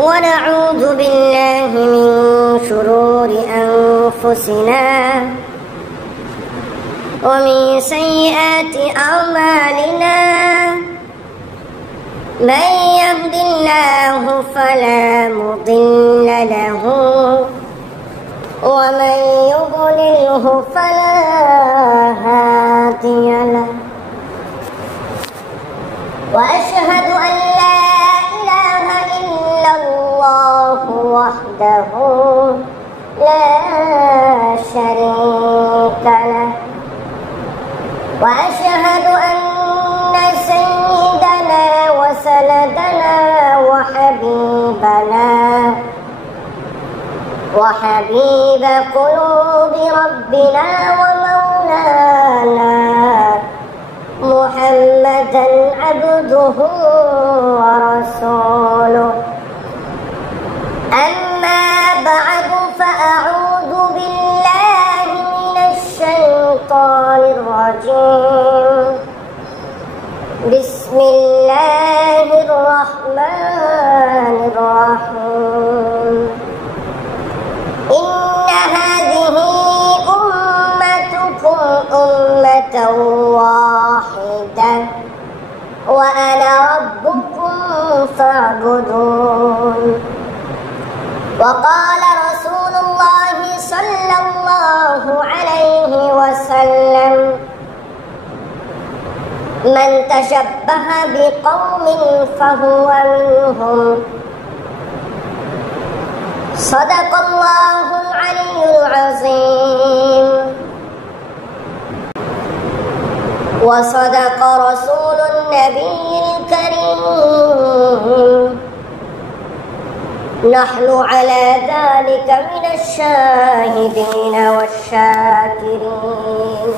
ونعوذ بالله من شرور أنفسنا ومن سيئات أعمالنا من يهد الله فلا مضل له ومن يضلله فلا هادي له وأشهد أن لا إله إلا الله وحده لا شريك له وأشهد أن سيدنا وسندنا وحبيب قلوب ربنا ومولانا محمدا عبده ورسوله أما بعد فأعوذ بالله من الشيطان الرجيم بسم الله الرحمن الرحيم إن هذه أمتكم أمة واحدة وأنا ربكم فاعبدون وقال رسول الله صلى الله عليه وسلم من تشبه بقوم فهو منهم صدق الله العلي العظيم وصدق رسول النبي الكريم نحن على ذلك من الشاهدين والشاكرين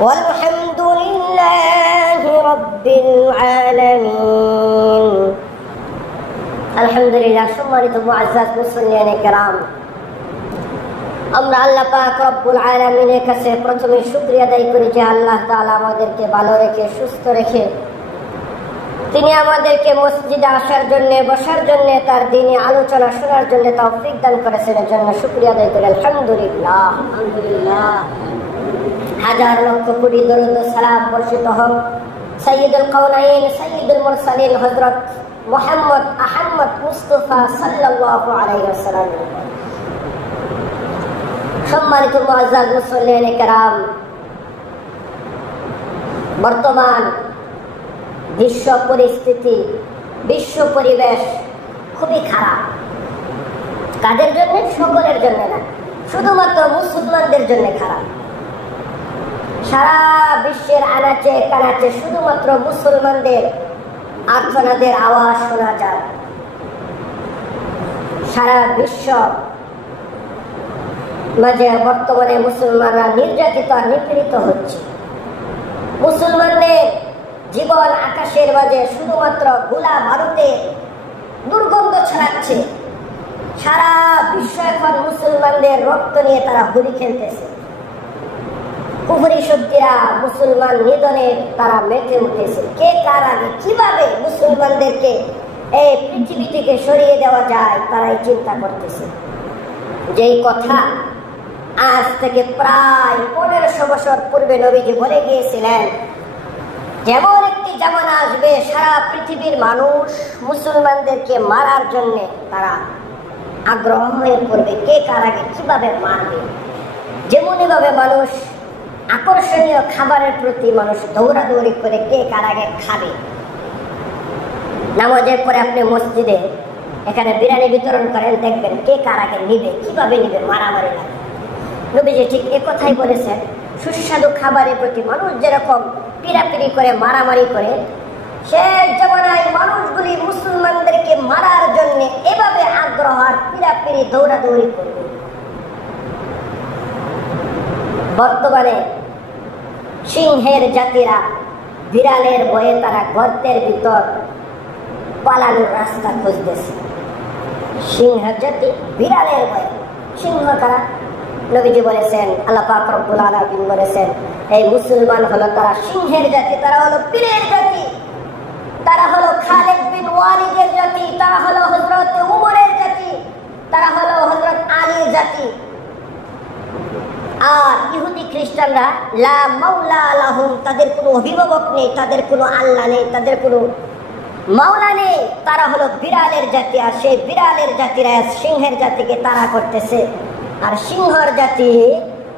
والحمد لله رب العالمين আলহামদুলিল্লাহ। সম্মানিত মুআজ্জাজ মুসল্লিয়ান কিরাম, আমরা আল্লাহ পাক রব্বুল আলামিনের কাছে প্রথমে শুকরিয়া আদায় করি যে আল্লাহ তাআলা আমাদেরকে ভালো রেখে সুস্থ রেখে তিনি আমাদেরকে মসজিদে আসার জন্য বসার জন্য তার দ্বীনি আলোচনা শোনার জন্য তৌফিক দান করেছেন। এর জন্য শুকরিয়া আদায় করি আলহামদুলিল্লাহ। হাজার লক্ষ কোটি দরুদ ও সালাম বর্ষিত হোক সাইয়্যিদুল কাওনাইন সাইয়্যিদুল মুরসালিন হযরত মুহাম্মদ আহমদ মুস্তাফা সাল্লাল্লাহু আলাইহি ওয়াসাল্লাম। সম্মানিত মুআজ্জাজ মুসল্লিয়ান কিরাম, বর্তমান বিশ্ব পরিস্থিতি, বিশ্ব পরিবেশ খুবই খারাপ। কাদের জন্য? সকলের জন্য না, শুধুমাত্র মুসলমানদের জন্য খারাপ। সারা বিশ্বের আনাচে কানাচে শুধুমাত্র মুসলমানদের আর্তনাদের আওয়াজ শোনা যায়। সারা বিশ্ব মাঝে বর্তমানে মুসলমানরা নির্যাতিত আর নিপীড়িত হচ্ছে। মুসলমানদের জীবন আকাশের মাঝে শুধুমাত্র গোলা ভারতে দুর্গন্ধ ছড়াচ্ছে। সারা বিশ্ব এখন মুসলমানদের রক্ত নিয়ে তারা হোলি খেলতেছে। কুফরি শক্তিরা মুসলমান নিধনে তারা মেতে উঠেছে। কে কার আগে কিভাবে মুসলমানদেরকে এই পৃথিবী থেকে সরিয়ে দেওয়া যায় তারাই চিন্তা করতেছে। যেই কথা আজ থেকে প্রায় 1500 বছর পূর্বে নবীজি বলে গিয়েছিলেন, যেমন একটি জামানা আসবে সারা পৃথিবীর মানুষ মুসলমানদেরকে মারার জন্য তারা আগ্রহ হয়ে পড়বে। কে কার আগে কিভাবে মারবে। যেমনই ভাবে মানুষ আকর্ষণীয় খাবারের প্রতি মানুষ দৌড়াদৌড়ি করে কে কার আগে খাবে। নামাজের পরে আপনি মসজিদে এখানে বিরিয়ানি বিতরণ করেন, দেখবেন কে কার আগে নিবে, কিভাবে নিবে, মারামারি লাগে। নবীজি ঠিক এ কথাই বলেছেন, সুস্বাদু খাবারের প্রতি মানুষ যেরকম পিড়াপিড়ি করে মারামারি করে, শেষ জামানায় মানুষগুলি মুসলমানদেরকে মারার জন্য এভাবে আগ্রহ আর পিড়াপিড়ি দৌড়াদৌড়ি করবে। বর্তমানে সিংহের জাতিরা বিড়ালের ভয়ে তারা গর্তের ভিতর পালানোর রাস্তা খুঁজতেছে। সিংহের জাতি বিড়ালের ভয়ে। সিংহ কারা? নবীজি বলেছেন, আল্লাহ পাক রব্বুল আলামিন বলেছেন, এই মুসলমান হলো তারা সিংহের জাতি, তারা হলো পীরের জাতি, তারা হলো খালিদ বিন ওয়ালিদের জাতি, তারা জাতি। আর ইহুদি খ্রিস্টানরা লা মাওলা লাহুম, তাদের কোনো অভিভাবক নেই, তাদের কোনো আল্লাহ নেই, তাদের কোনো মাওলা নেই। তারা হলো বিড়ালের জাতি, আর সেই বিড়ালের জাতিরা সিংহের জাতিকে তাড়া করতেছে। আর সিংহর জাতি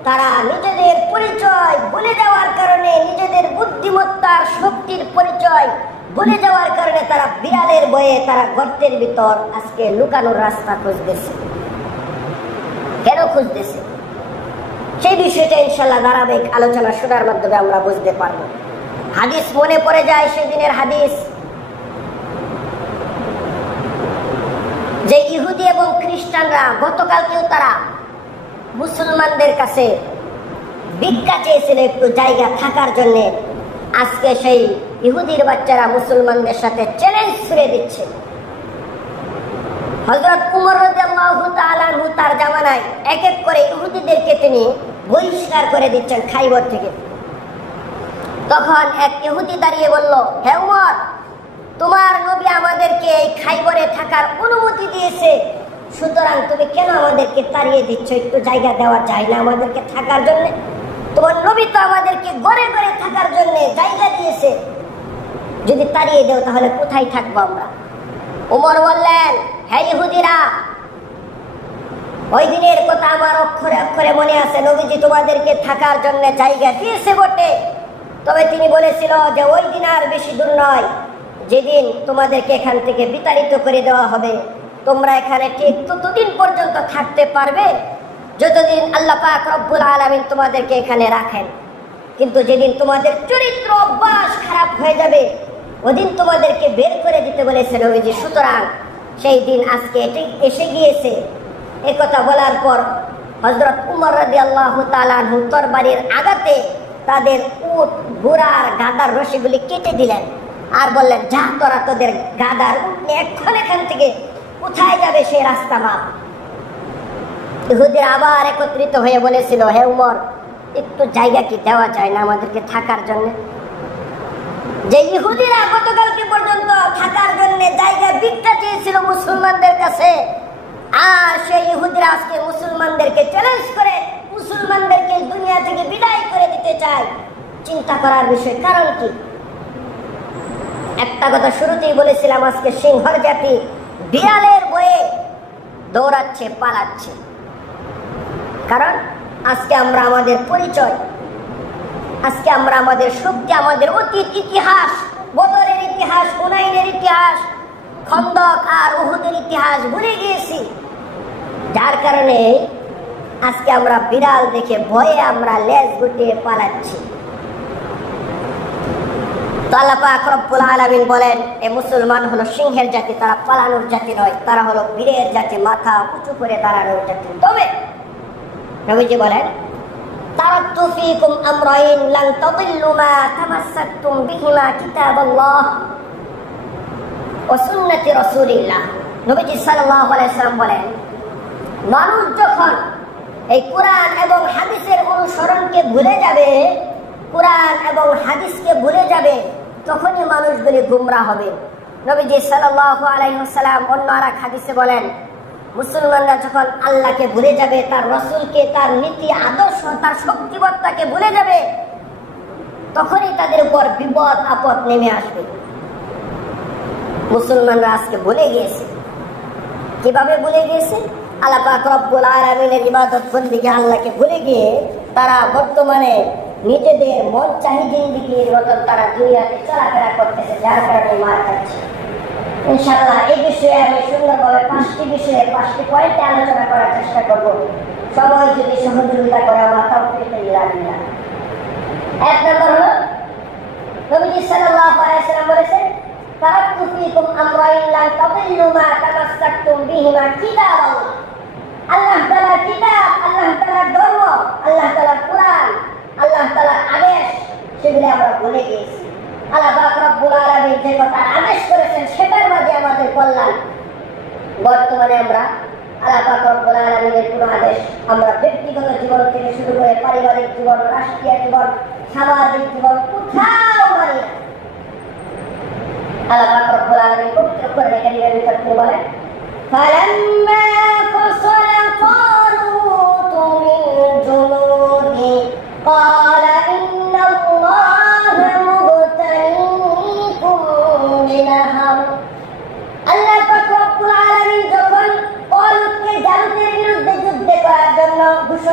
তারা নিজেদের পরিচয় ভুলে যাওয়ার কারণে, নিজেদের বুদ্ধিমত্তার শক্তির পরিচয় ভুলে যাওয়ার কারণে তারা বিড়ালের বয়ে তারা গর্তের ভিতর আজকে লুকানোর রাস্তা খুঁজতেছে। কেন খুঁজতেছে সেই বিষয়টা ইনশাল্লাহ ধারাবাহিক আলোচনা শোনার মাধ্যমে আমরা বুঝতে পারবো। হাদিস মনে পড়ে যায় সেদিনের হাদিস, যে ইহুদি এবং খ্রিস্টানরা গতকালকেও তারা মুসলমানদের কাছে ভিক্ষা চেয়েছিল একটু জায়গা থাকার জন্য। আজকে সেই ইহুদির বাচ্চারা মুসলমানদের সাথে চ্যালেঞ্জ ছুড়ে দিচ্ছে। হযরত উমর রাদিয়াল্লাহু তাআলা আনহু তার জামানায় এক এক করে ইহুদিদেরকে তিনি বহিষ্কার করে দিচ্ছেন খাইবর থেকে। তখন এক ইহুদি দাঁড়িয়ে বলল, হে উমর, তোমার নবী আমাদেরকে এই খাইবরে থাকার অনুমতি দিয়েছে, সুতরাং তুমি কেন আমাদেরকে তাড়িয়ে দিচ্ছ? একটু জায়গা দেওয়া যায় না আমাদেরকে থাকার জন্য? তোমার নবী তো আমাদেরকে ঘরে ঘরে থাকার জন্য জায়গা দিয়েছে, যদি তাড়িয়ে দেও তাহলে কোথায় থাকবো আমরা? উমর বললেন, হে ইহুদিরা, ওই দিনের কথা আমার অক্ষরে অক্ষরে মনে আছে। নবীজি তোমাদেরকে থাকার জন্য জায়গা দিয়েছে বটে, তবে তিনি বলেছিল যে ওই দিন আর বেশি দূর নয়, যেদিন তোমাদেরকে এখান থেকে বিতাড়িত করে দেওয়া হবে। তোমরা এখানে ঠিক ততদিন পর্যন্ত থাকতে পারবে যতদিন আল্লাহ পাক রব্বুল আলামিন তোমাদেরকে এখানে রাখেন, কিন্তু যেদিন তোমাদের চরিত্র অভ্যাস খারাপ হয়ে যাবে ওদিন তোমাদেরকে বের করে দিতে বলেছে নবীজি। সুতরাং সেই দিন আজকে এসে গিয়েছে। একথা বলার পর হযরত উমর রাদিয়াল্লাহু তাআলা আনহু তরবারির আঘাতে তাদের উট ঘোড়ার গাদার রশিগুলি কেটে দিলেন আর বললেন, যা তোরা তোদের গাদার উট নিয়ে এখন এখান থেকে কোথায় যাবে সেই রাস্তা মা। ইহুদিরা আবার একত্রিত হয়ে বলেছিল, হে উমর, একটু জায়গা কি দেওয়া যায় না আমাদেরকে থাকার জন্য? যে ইহুদিরা গতকালকে পর্যন্ত থাকার জন্য জায়গা ভিক্ষা চেয়েছিল মুসলমানদের কাছে, আর সেই ইহুদিরা আজকে মুসলমানদেরকে চ্যালেঞ্জ করে মুসলমানদেরকে দুনিয়া থেকে বিদায় করে দিতে চায়। চিন্তা করার বিষয়, কারণ কি? একটা কথা শুরুতেই বলেছিলাম, আজকে সিংহর জাতি বিড়ালের বয়ে দৌড়াচ্ছে, পালাচ্ছে। কারণ আজকে আমরা আমাদের পরিচয়, আজকে আমরা আমাদের শক্তি, আমাদের অতীত ইতিহাস, বদরের ইতিহাস, হুনাইনের ইতিহাস, খন্দক আর উহুদের ইতিহাস ভুলে গিয়েছি। যার কারণে আজকে আমরা বিড়াল দেখে ভয়ে আমরা লেজ গুটিয়ে পালাচ্ছি। তো আল্লাহ পাক রব্বুল আলামিন বলেন, এই মুসলমান হলো সিংহের জাতি, তারা পালানোর জাতি নয়, তারা হলো বীরের জাতি, মাথা উঁচু করে দাঁড়ানোর জাতি। তবে নবীজি বলেন, তারাকতু ফীকুম আমরাইন লান তাদিল্লু মা তামাসসাকতুম বিহিমা কিতাবাল্লাহ ওয়া সুন্নতি রাসূলিল্লাহ। নবীজি সাল্লাল্লাহু আলাইহি ওয়াসাল্লাম বলেন, মানুষ যখন এই কোরআন এবং হাদিসের অনুসরণকে ভুলে যাবে, কোরআন এবং হাদিসকে ভুলে যাবে, তখনই মানুষগুলি গুমরাহ হবে। নবীজি সাল্লাল্লাহু আলাইহি ওয়াসাল্লাম অন্য আরেক হাদিসে বলেন, মুসলমানরা যখন আল্লাহকে ভুলে যাবে, তার রাসূলকে, তার নীতি আদর্শ, তার শক্তিবত্তাকে ভুলে যাবে, তখনই তাদের উপর বিপদ আপদ নেমে আসবে। মুসলমানরা আজকে ভুলে গিয়েছে। কিভাবে ভুলে গিয়েছে? আল্লাহ পাক রব্বুল আলামিনের ইবাদত বন্দেগী, আল্লাহকে ভুলে গিয়ে তারা বর্তমানে নিজেদের মন চাহি জিন্দেগির মতন তারা দুনিয়াতে চলাফেরা করতেছে, যার কারণে মার খাচ্ছে। ইনশাআল্লাহ এই বিষয়ে আমি সুন্দরভাবে 5টি বিষয়ে 5টি পয়েন্টে আলোচনা করার চেষ্টা করব, সবাই যদি সহযোগিতা করে আমার তাওফীক ইল্লাল্লাহ। এক নম্বর হলো, নবী সাল্লাল্লাহু আলাইহি ওয়াসাল্লাম বলেছেন, তারাকতু ফীকুম আমরাইন লান তাদিল্লু মা তামাসসাকতুম বিহিমা কিতাবাল্লাহ। আল্লাহ তাআলার কিতাব, আল্লাহ তাআলার ধর্ম, আল্লাহ তাআলার কোরআন, আল্লাহ তাআলার আদেশ, সেগুলো আমরা ভুলে গিয়েছি। আল্লাহ পাক রব্বুল আলামিন যে কথা আদেশ করেছেন সেটার মাঝে আমাদের কল্যাণ। বর্তমানে আমরা আল্লাহ পাক রব্বুল আলামিনের কোন আদেশ আমরা ব্যক্তিগত জীবন থেকে শুরু করে পারিবারিক জীবন, রাষ্ট্রীয় জীবন, সামাজিক জীবন কোথাও মানি না। আল্লাহ পাক রব্বুল আলামিন পবিত্র কোরআনে কারীমের ভিতরে বলেন, ফালাম্মা ফাসালা ক্বালু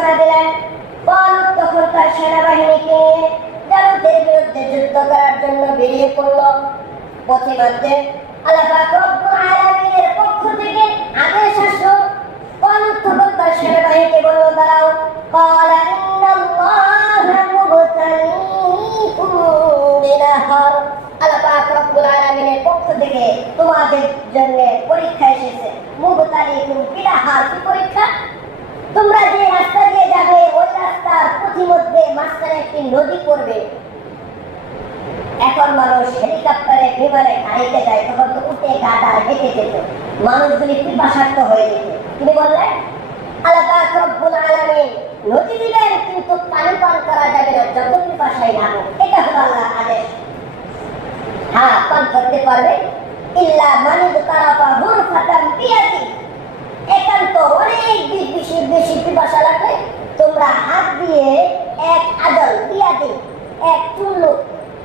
ঘোষণা দিলেন। তালুত তখন তার সেনাবাহিনীকে নিয়ে জালুতের বিরুদ্ধে যুদ্ধ করার জন্য বেরিয়ে পড়ল। পথিমধ্যে আল্লাহ পাক রব্বুল আলামিনের পক্ষ থেকে আদেশ আসলো। তালুত তখন তার সেনাবাহিনীকে বলল, দাঁড়াও। ক্বালা ইন্নাল্লাহা মুবতালীকুম বিনাহার। আল্লাহ পাক রব্বুল আলামিনের পক্ষ থেকে তোমাদের জন্য পরীক্ষা এসেছে। মুবতালীকুম বিনাহার, কি পরীক্ষা? তোমরা যে রাস্তা দিয়ে যাবে ওই রাস্তার পথিমধ্যে মাঝখানে একটি নদী পড়বে। এখন মানুষ হেলিকপ্টারে বিমানে গাড়িতে যায়, তখন তো উঠে গাড়া হেঁটে যেত, মানুষগুলি পিপাসার্থ হয়ে যেত। তিনি বললেন, আল্লাহ পাক রব্বুল আলামিন নদী দিবেন, কিন্তু পানি পান করা যাবে না যত পিপাসাই না হোক। এটা হলো আল্লাহর আদেশ। হ্যাঁ, পান করতে পারবে, ইল্লা মানি তারাফা গুরফাতাম বিয়াদি। একান্ত অনেক বেশি বেশি পিপাসা লাগলে তোমরা হাত দিয়ে এক আদল বিয়াদি, এক চুল্লু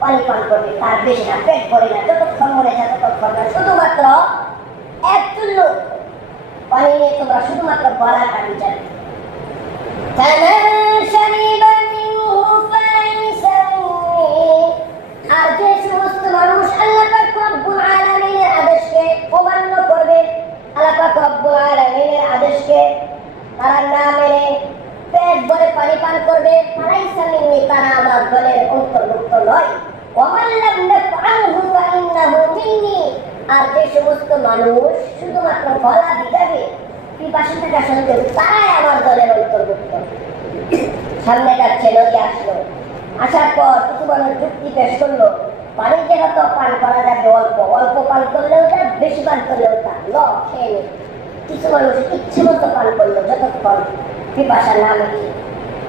পানি পান করবে, তার বেশি না, পেট ভরে না, যতক্ষণ মনে যায় ততক্ষণ না, শুধুমাত্র এক চুল্লু পানি নিয়ে তোমরা শুধুমাত্র গলা কাটি যাবে। আর যে সমস্ত মানুষ আল্লাহ পাক রব্বুল আলামিনের আদেশকে অমান্য করবে, আল্লাহ পাক রব্বুল আলামিনের আদেশকে তারা না মেনে পেট ভরে পানি পান করবে, ফালাইসা মিন্নি, তারা আমার দলের অন্তর্ভুক্ত নয়। ওয়ামান লাম নাফআলহু ফাইন্নাহু মিন্নি। আর যে সমস্ত মানুষ শুধুমাত্র গলা ভিজাবে পিপাসা থাকা সত্ত্বেও, তারাই আমার দলের অন্তর্ভুক্ত। সামনে যাচ্ছে, নদী আসলো, আসার পর কিছু মানুষ যুক্তি পেশ করলো, পানি যেহেতু পান করা যাবে অল্প, অল্প পান করলেও তা, বেশি পান করলেও তা, খেয়ে নেই। কিছু মানুষ ইচ্ছে মতো পান করলো যতক্ষণ পিপাসা না মিটে,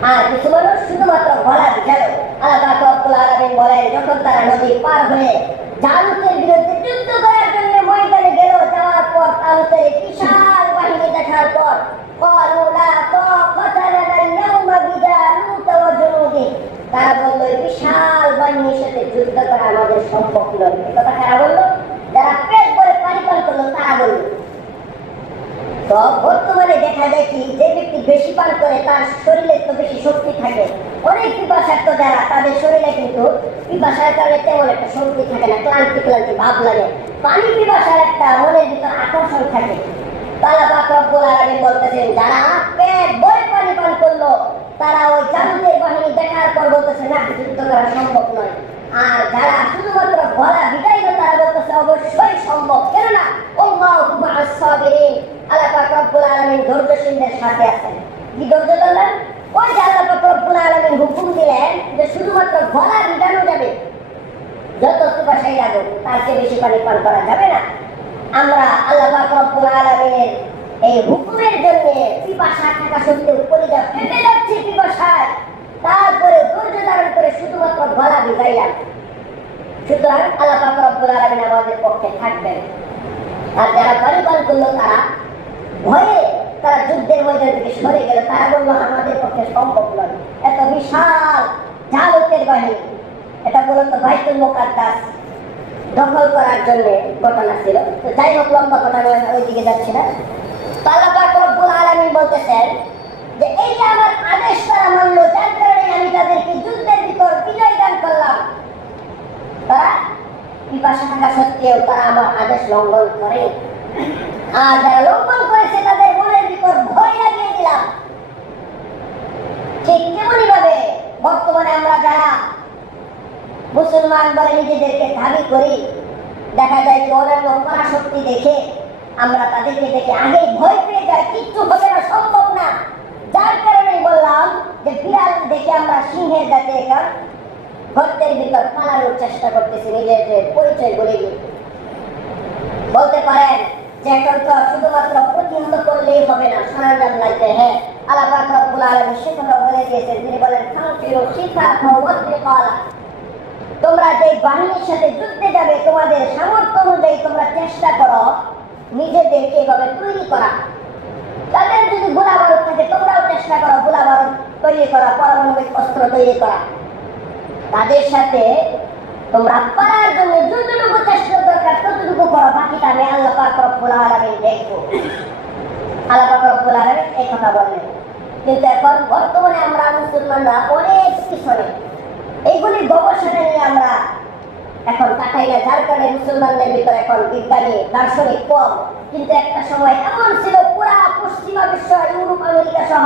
আর কিছু মানুষ শুধুমাত্র গলা ভিজালো। আল্লাহ পাক রব্বুল আলামিন বলেন, যখন তারা নদী পার হয়ে জালুতের বিরুদ্ধে যুদ্ধ করার জন্য ময়দানে গেল, যাওয়ার পর তালুতের বিশাল বাহিনী দেখার পর ক্বালু লা তাকাতা লানা আল-ইয়াওমা বিজালুত ওয়া জুনুদি। তারা বলল, বিশাল বাহিনীর সাথে যুদ্ধ করা আমাদের সম্ভব নয়। এই কথা কারা বলল? যারা পেট ভরে পানি পান করলো তারা বলল। তো বর্তমানে দেখা যায় কি, যে ব্যক্তি বেশি পান করে তার শরীরে তো বেশি শক্তি থাকে। অনেক পিপাসার্থ যারা, তাদের শরীরে কিন্তু পিপাসার কারণে তেমন একটা শক্তি থাকে না, ক্লান্তি ক্লান্তি ভাব লাগে। পানি পিপাসার একটা মনের ভিতর আকর্ষণ থাকে। আল্লাহ পাক রব্বুল আলামিন বলতেছেন, যারা পেট ভরে পানি পান করলো তারা ওই জালুতের বাহিনী দেখার পর বলতেছে, না, যুদ্ধ করা সম্ভব নয়। আর যারা শুধুমাত্র গলা ভিজাইলো তারা বলতেছে অবশ্যই সম্ভব, কেননা আল্লাহু মা'আস সাবিরিন। আল্লাহ পাক রব্বুল আলামিন ধৈর্যশীলদের সাথে আছেন। কি ধৈর্য ধরলেন? ওই যে আল্লাহ পাক রব্বুল আলামিন হুকুম দিলেন যে শুধুমাত্র গলা ভিজানো যাবে, যত পিপাসাই লাগুক তার চেয়ে বেশি পানি পান করা যাবে না। আমরা আল্লাহ পাক রব্বুল আলামিনের এই হুকুমের জন্য পিপাসা থাকা সত্ত্বেও কলিজা ফেটে যাচ্ছে পিপাসায়, তারপরে ধৈর্য ধারণ করে শুধুমাত্র গলা ভিজাইলাম। সুতরাং আল্লাহ পাক রব্বুল আলামিন আমাদের পক্ষে থাকবেন। আর যারা পানি পান করলো তারা ভয়ে তারা যুদ্ধের ময়দান থেকে সরে গেল। তারা বললো, আমাদের পক্ষে সম্ভব নয়, এত বিশাল জালুতের বাহিনী। এটা মূলত বাইতুল মুকাদ্দাস দখল করার জন্য ঘটনা ছিল। তো যাই হোক, লম্বা ঘটনা, ওইদিকে যাচ্ছি না। আল্লাহ পাক রব্বুল আলামিন বলতেছেন যে এই যে আমার আদেশ তারা মানলো, যার কারণে আমি তাদেরকে যুদ্ধের ভিতর বিজয় দান করলাম। তারা পিপাসা থাকা সত্ত্বেও তারা আমার আদেশ লঙ্ঘন করে, আর যারা লঙ্ঘন করেছে তাদের মনের ভিতর ভয় লাগিয়ে দিলাম। ঠিক তেমনি ভাবে বর্তমানে আমরা যারা মুসলমান বলে নিজেদেরকে দাবি করি, দেখা যায় যে অন্যান্য পরাশক্তি দেখে আমরা তাদেরকে দেখে আগেই ভয় পেয়ে যাই, কিচ্ছু হবে না, সম্ভব না। যার কারণে বললাম যে বিড়াল দেখে আমরা সিংহের কাছে এখন গর্তের ভিতর পালানোর চেষ্টা করতেছি, নিজেদের পরিচয় বলে গিয়ে। বলতে পারেন যে এখন তো শুধুমাত্র প্রতিহত করলেই হবে না, সরঞ্জাম লাগবে। হ্যাঁ, আল্লাহ পাক রব্বুল আলামিন সেটা বলে দিয়েছেন। তিনি বলেন, ফানফিরু খিফাফান ওয়া সিকালা। তোমরা যে বাহিনীর সাথে যুদ্ধে যাবে, তোমাদের সামর্থ্য অনুযায়ী তোমরা চেষ্টা করো নিজেদেরকে এভাবে তৈরি করা। তাদের যদি গোলা বারুদ থাকে, তোমরাও চেষ্টা করো গোলা বারুদ তৈরি করা, পারমাণবিক অস্ত্র তৈরি করা। তাদের সাথে তোমরা পারার জন্য যতটুকু চেষ্টা দরকার ততটুকু করো, বাকিটা আমি আল্লাহ পাক রব্বুল আলামিন দেখবো। আল্লাহ পাক রব্বুল আলামিন এই কথা বললেন। কিন্তু এখন বর্তমানে আমরা মুসলমানরা অনেক পিছনে, এইগুলি গবেষণা নিয়ে আমরা এখন কাটাই না, যার কারণে মুসলমানদের ভিতরে এখন বিজ্ঞানী দার্শনিক কম। কিন্তু একটা সময় এমন ছিল, পুরা পশ্চিমা বিশ্ব, ইউরোপ, আমেরিকা সহ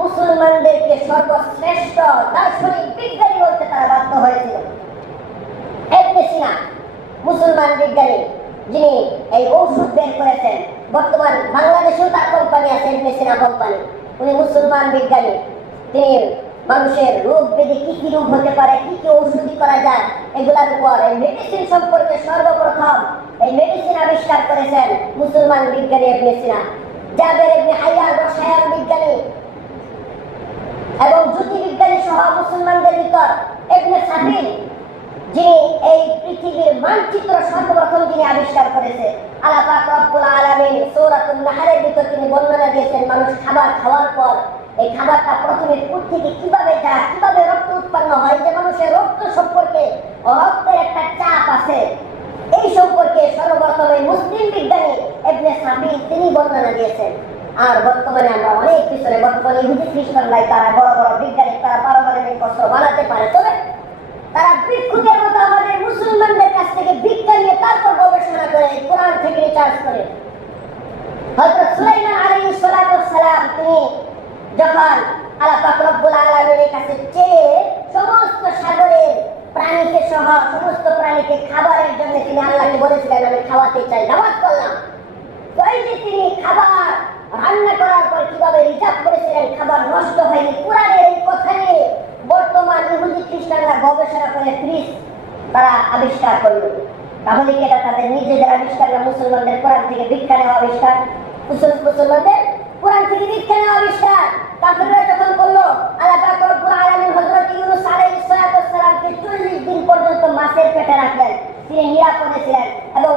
মুসলমানদেরকে সর্বশ্রেষ্ঠ দার্শনিক বিজ্ঞানী বলতে তারা বাধ্য হয়েছিল। ইবনে সিনা মুসলমান বিজ্ঞানী, যিনি এই ঔষধ বের করেছেন, বর্তমান বাংলাদেশেও তার কোম্পানি আছে, ইবনে সিনা কোম্পানি। উনি মুসলমান বিজ্ঞানী। তিনি মানুষের রোগ ব্যাধি কি কি রোগ হতে পারে, কি কি ঔষধি করা যায়, এগুলার উপর এই মেডিসিন সম্পর্কে সর্বপ্রথম এই মেডিসিন আবিষ্কার করেছেন মুসলমান বিজ্ঞানী ইবনে সিনা। জাবের ইবনে হাইয়ান রসায়ন বিজ্ঞানী এবং জ্যোতির্বিজ্ঞানী সহ মুসলমানদের ভিতর ইবনে সাবিল, যিনি এই পৃথিবীর মানচিত্র সর্বপ্রথম যিনি আবিষ্কার করেছে। আল্লাহ পাক রব্বুল আলামিন সূরাতুন নাহলের ভিতর তিনি বর্ণনা দিয়েছেন, মানুষ খাবার খাওয়ার পর এই খাবারটা প্রথমে পেট থেকে কিভাবে যায়, কিভাবে রক্ত উৎপন্ন হয়, যে মানুষের রক্ত সম্পর্কে রক্তের একটা চাপ আছে, এই সম্পর্কে সর্বপ্রথম এই মুসলিম বিজ্ঞানী ইবনে সাবিল তিনি বর্ণনা দিয়েছেন। আর বর্তমানে আমরা অনেক পিছনে, বর্তমানে ইহুদি খ্রিস্টানরাই তারা বড় বড় বিজ্ঞানী, তারা পারমাণবিক অস্ত্র বানাতে পারে, তবে তারা ভিক্ষুকের মতো আমাদের মুসলমানদের কাছ থেকে ভিক্ষা নিয়ে তারপর গবেষণা করে কোরআন থেকে রিসার্চ করে। হযরত সুলাইমান আলাইহিস সালাতু ওয়াস সালাম তিনি যখন আল্লাহ পাক রব্বুল আলামিনের কাছে চেয়ে সমস্ত সাগরের প্রাণীকে সহ সমস্ত প্রাণীকে খাবারের জন্য তিনি আল্লাহকে বলেছিলেন, আমি খাওয়াতে চাই, দাওয়াত করলাম। তো এই যে তিনি খাবার রান্না করার পর কিভাবে রিজার্ভ করেছিলেন, খাবার নষ্ট হয়নি, কোরআনের এই কথা নিয়ে বর্তমান ইহুদি খ্রিস্টানরা গবেষণা করে ফ্রিজ তারা আবিষ্কার করল। তাহলে কি এটা তাদের নিজেদের আবিষ্কার না মুসলমানদের কোরআন থেকে ভিক্ষা নেওয়া আবিষ্কার? মুসলমানদের কোরআন থেকে ভিক্ষা নেওয়া আবিষ্কার কাফিররা যখন করলো, আল্লাহ পাক রব্বুল আলামিন হযরত ইউনূস আলাইহিস সালামকে 40 দিন পর্যন্ত মাছের পেটে রাখলেন। তিনি নিরাপদে ছিলেন এবং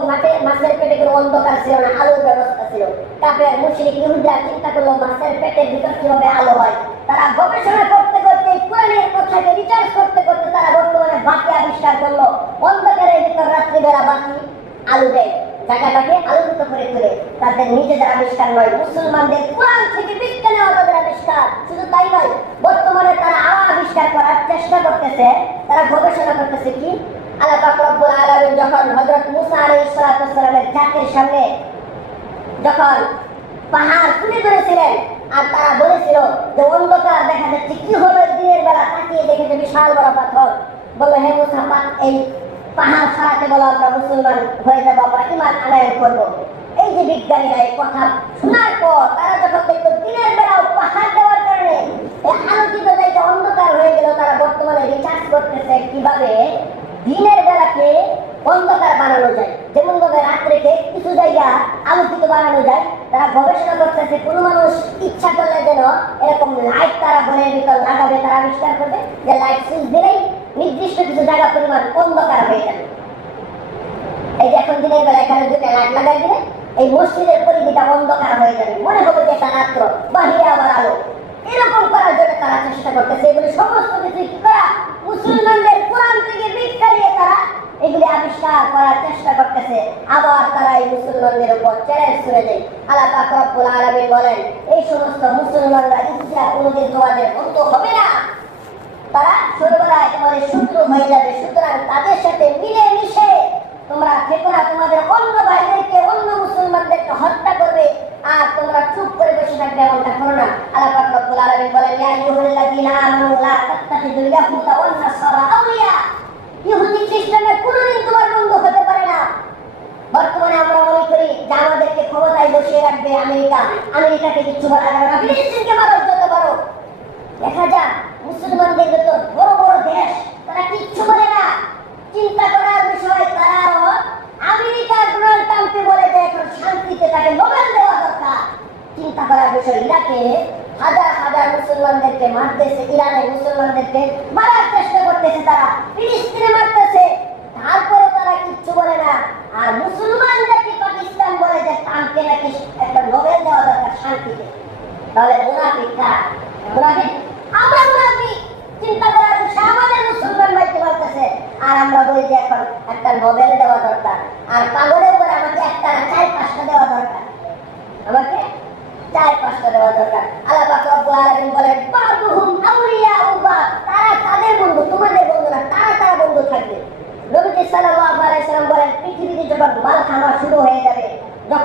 মাছের পেটে কোনো অন্ধকার ছিল না, আলোর ব্যবস্থা ছিল। কাফের মুশরিক ইহুদিরা চিন্তা করলো মাছের পেটের ভিতর কিভাবে আলো হয়। তারা গবেষণা করতে করতে কোরআনের কথাকে রিসার্চ করতে করতে তারা বর্তমানে বাতি আবিষ্কার করলো। অন্ধকারের ভিতর রাত্রিবেলা বাতি আলো দেয়, জায়গাটাকে আলোকিত করে তোলে। তাদের নিজেদের আবিষ্কার নয়, মুসলমানদের কোরআন থেকে ভিক্ষা নেওয়া তাদের আবিষ্কার। শুধু তাই নয়, বর্তমানে তারা আরো আবিষ্কার করার চেষ্টা করতেছে, তারা গবেষণা করতেছে কি, আল্লাহ পাক রব্বুল আলামিন যখন হযরত মুসা আলাইহিস সালামের জাতির সামনে যখন পাহাড় তুলে ধরেছিলেন, আর তারা বলেছিল যে অন্ধকার দেখা যাচ্ছে, কি হলো, দিনের বেলা তাকিয়ে দেখেছে বিশাল বড় পাথর। বললো, হে মুসা, এই পাহাড় সরাতে বলো, আমরা মুসলমান হয়ে যাবো, আমরা ঈমান আনয়ন করবো। এই যে বিজ্ঞানীরা এই কথা শোনার পর তারা যখন দেখলো দিনের বেলাও পাহাড় দেওয়ার কারণে আলোকিত জায়গা অন্ধকার হয়ে গেল, তারা বর্তমানে রিসার্চ করতেছে কিভাবে দিনের বেলাকে অন্ধকার বানানো যায়, যেমন ভাবে রাত্রেকে কিছু জায়গা আলোকিত বানানো যায়। তারা গবেষণা করতেছে কোন মানুষ ইচ্ছা করলে যেন এরকম লাইট তারা ঘরের ভিতর লাগাবে, তারা আবিষ্কার করবে যে লাইট সুইচ দিলেই নির্দিষ্ট কিছু জায়গা পরিমাণ অন্ধকার হয়ে যাবে। এই যে এখন দিনের বেলা এখানে দুটো লাইট লাগাই দিলে এই মসজিদের পরিধিটা অন্ধকার হয়ে যাবে, মনে হবে যে এটা রাত্র, বাহিরে আবার আলো। এরকম করার জন্য তারা চেষ্টা করতেছে। এগুলি সমস্ত কিছু কি করা, মুসলমানদের কোরআন থেকে ভিক্ষা নিয়ে তারা এগুলি আবিষ্কার করার চেষ্টা করতেছে। আবার তারা এই মুসলমানদের উপর চ্যালেঞ্জ করে দেয়। আল্লাহ পাক রব্বুল আলামিন বলেন, এই সমস্ত মুসলমানরা ইতিহাস কোনোদিন তোমাদের বন্ধু হবে না, তারা সর্বদাই তোমাদের শত্রু হয়ে যাবে। সুতরাং তাদের সাথে মিলে মিশে তোমরা থেকো না, তোমাদের অন্য ভাইদেরকে, অন্য মুসলমানদেরকে হত্যা করবে আর তোমরা চুপ করে বসে থাকবে, এমনটা করো না। আল্লাহ পাক রব্বুল আলামিন বলেন, ইয়া আইয়ুহাল্লাযীনা আমানু লা তাত্তাখিযুল ইয়াহুদা ওয়ান নাসারা আউলিয়া। ইহুদি খ্রিস্টানরা কোনোদিন তোমার বন্ধু হতে পারে না। বর্তমানে আমরা মনে করি যে আমাদেরকে ক্ষমতায় বসিয়ে রাখবে আমেরিকা, আমেরিকাকে কিচ্ছু বলা যাবে না, ফিলিস্তিনকে মারো যত পারো। দেখা যাক মুসলমানদের ভেতর বড় বড় দেশ, তারা কিচ্ছু বলে না। চিন্তা করার বিষয়, তারাও আমেরিকা ডোনাল্ড ট্রাম্পকে বলে যে এখন শান্তিতে তাকে নোবেল দেওয়া দরকার। চিন্তা করার বিষয়, ইরাকে হাজার হাজার মুসলমানদেরকে মারতেছে, ইরানে মুসলমানদেরকে মারার চেষ্টা করতেছে, তারা ফিলিস্তিনে মারতেছে, তারপরে তারা কিচ্ছু বলে না। আর মুসলমানদেরকে পাকিস্তান বলে যে ট্রাম্পকে নাকি একটা নোবেল দেওয়া দরকার শান্তিতে। তাহলে মুনাফিক কারা? মুনাফিক আমরা, মুনাফিক। চিন্তা করার বিষয়, আমাদের মুসলমান ভাইকে বলতেছে আর আমরা বলি যে এখন একটা নোবেল দেওয়া দরকার। আর পাগলের উপরে আমাকে একটা না 4-5টা দেওয়া দরকার, আমাকে 4-5টা দেওয়া দরকার। আল্লাহ পাক রব্বুল আলামিন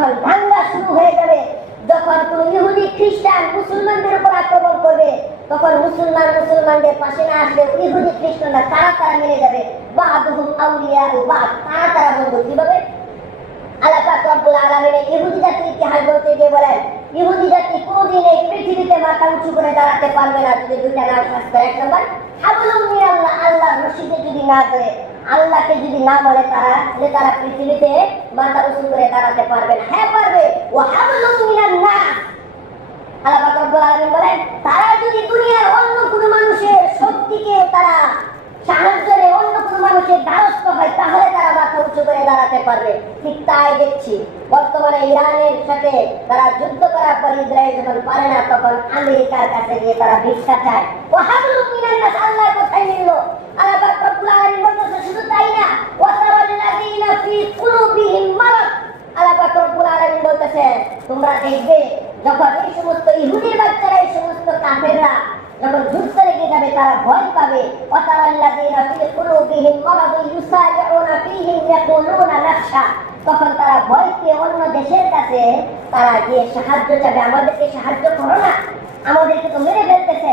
যখন দাঙ্গা শুরু হয়ে যাবে, যখন কোন ইহুদি খ্রিস্টান মুসলমানদের উপর আক্রমণ করবে, তখন মুসলমানদের পাশে না আসলে ইহুদি খ্রিস্টানরা তারা মেরে যাবে। বাদুহুম আউলিয়া বাদ, তারা বন্ধু। কিভাবে? আল্লাহ পাক রব্বুল আলামিন ইহুদি জাতির ইতিহাস বলতে গিয়ে বলেন, ইহুদি জাতি কোনদিন এই পৃথিবীতে মাথা উঁচু করে দাঁড়াতে পারবে না যদি দুইটা নাম আসবে। এক নম্বর হাবলুম মিনাল্লাহ, আল্লাহর রশিদে যদি না ধরে, আল্লাহকে যদি না বলে তারা পৃথিবীতে মাথা উঁচু করে দাঁড়াতে পারবে না। হ্যাঁ পারবে। ও হাবলুম মিনান্নাস, আল্লাহ পাক রব্বুল আলামিন বলেন তারা যদি দুনিয়ার অন্য কোনো মানুষের শক্তিকে তারা সাহায্য নেয়, অন্য কোনো মানুষের দ্বারস্থ হয়, তাহলে তারা মাথা উঁচু করে দাঁড়াতে পারবে। ঠিক তাই দেখছি বর্তমানে ইরানের সাথে তারা যুদ্ধ করার পর ইসরায়েল যখন পারে না, তখন আমেরিকার কাছে গিয়ে তারা ভিক্ষা চায়। ও হাবলুম মিনান্নাস, আল্লাহর কথাই মিলল। আল্লাহ পাক রব্বুল আলামিন বলতেছে শুধু তাই না, ওয়া তারাল্লাযীনা ফী কুলুবিহিম মারাদ, আল্লাহ পাক রব্বুল আলামিন বলতেছে তোমরা দেখবে যখন এই সমস্ত ইহুদির বাচ্চারা, এই সমস্ত কাফেররা যখন যুদ্ধ লেগে যাবে তারা ভয় পাবে। ওয়াতারাল্লাযীনা ফী কুলুবিহিম মারাদ ইউসারিউনা ফীহিম ইয়াকুলুনা নাখশা, তখন তারা ভয় পেয়ে অন্য দেশের কাছে তারা গিয়ে সাহায্য চাবে, আমাদেরকে সাহায্য করো না, আমাদেরকে তো মেরে ফেলতেছে।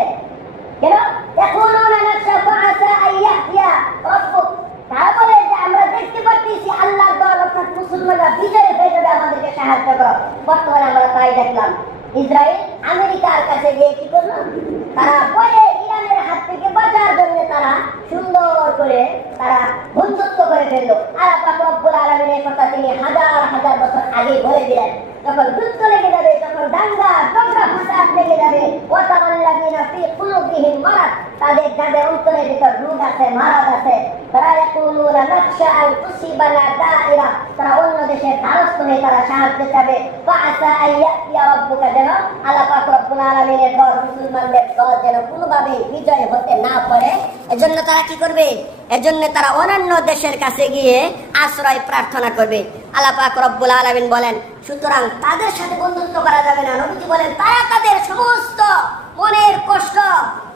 কেন? ইয়াকুলুনা নাখশা ফাআসা আইয়াতিয়া রাব্বুক, তারা বলে যে আমরা দেখতে পাচ্ছি আল্লাহর দল অর্থাৎ মুসলমানরা বিজয় হয়ে যাবে, আমাদেরকে সাহায্য করো। বর্তমানে আমরা তাই দেখলাম, ইসরায়েল আমেরিকার কাছে গিয়ে কি করলো, তারা বলে ইরানের হাত থেকে বাঁচার জন্য তারা সুন্দর করে তারা বন্ধুত্ব করে ফেললো। আল্লাহ পাক রব্বুল আলামিনের কথা তিনি হাজার হাজার বছর আগে বলে দিলেন, যখন যুদ্ধ লেগে যাবে, যখন দাঙ্গা ঝগড়া ফাসাদ লেগে যাবে, ওয়াতারাল্লাযীনা ফী কুলুবিহিম মারাদ, যাদের অন্তরের ভিতর রোগ আছে, মারাদ আছে, তারা ইয়াকুলুনা নাখশা আন তুসিবানা দাইরা, তারা অন্য দেশের দ্বারস্থ হয়ে তারা সাহায্য চাবে। ফাআসা আইয়াতিয়া রাব্বুকা, যেন আল্লাহ পাক রব্বুল আলামিনের দল, মুসলমানদের দল যেন কোনোভাবে বিজয় হতে না পারে, এজন্য তারা কি করবে? এজন্য তারা অন্যান্য দেশের কাছে গিয়ে আশ্রয় প্রার্থনা করবে। আল্লাহ পাক রব্বুল আলামিন বলেন সুতরাং তাদের সাথে বন্ধুত্ব করা যাবে না। নবীজি বলেন তারা তাদের সমস্ত মনের কষ্ট,